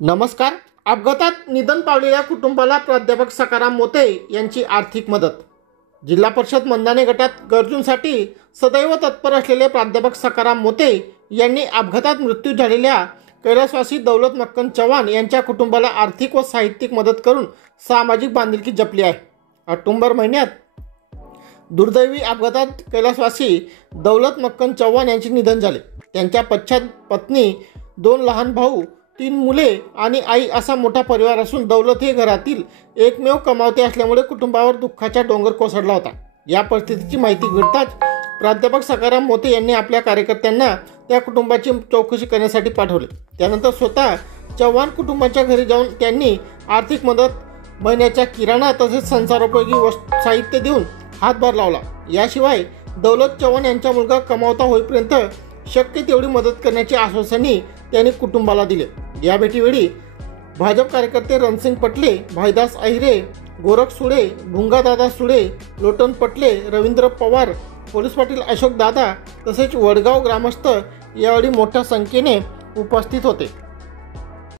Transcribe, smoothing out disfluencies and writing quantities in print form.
नमस्कार. अपघातात निधन पावलेल्या कुटुंबाला प्राध्यापक सखाराम मोते यांची आर्थिक मदत. जिल्हा परिषद मंदाने गटात गरजूंसाठी सदैव तत्पर असलेले प्राध्यापक सखाराम मोते यांनी अपघातात मृत्यू झालेल्या कैलासवासी दौलत मक्कन चव्हाण यांच्या कुटुंबाला आर्थिक व साहित्यिक मदत करून सामाजिक बांधिलकी जपली आहे. ऑक्टोबर महिन्यात दुर्दैवी अपघातात कैलासवासी दौलत मक्कन चव्हाण यांचे निधन झाले. त्यांच्या पश्चात पत्नी, 2 लहान भाऊ, 3 मुले आणि आई असा मोठा परिवार असून दौलत हे घरातील एकमेव कमावते असल्यामुळे कुटुंबावर दुःखाचा डोंगर कोसळला होता. या परिस्थितीची माहिती मिळताच प्राध्यापक सखाराम मोते यांनी आपल्या कार्यकर्त्यांना त्या कुटुंबाची चौकशी करण्यासाठी पाठवले. त्यानंतर स्वतः चव्हाण कुटुंबाच्या घरी जाऊन त्यांनी आर्थिक मदत, महिन्याच्या किराणा तसेच संसारोपयोगी साहित्य देऊन हातभार लावला. याशिवाय दौलत चव्हाण यांचा मुलगा कमावता होईपर्यंत शक्य तेवढी मदत करण्याचे आश्वासनही त्यांनी कुटुंबाला दिले. या भेटीवेळी भाजप कार्यकर्ते रणसिंग पटले, भाईदास अहिरे, गोरख सुडे, भुंगादादा सुडे, लोटन पटले, रवींद्र पवार, पोलीस पाटील अशोक दादा तसेच वडगाव ग्रामस्थ यावेळी मोठ्या संख्येने उपस्थित होते.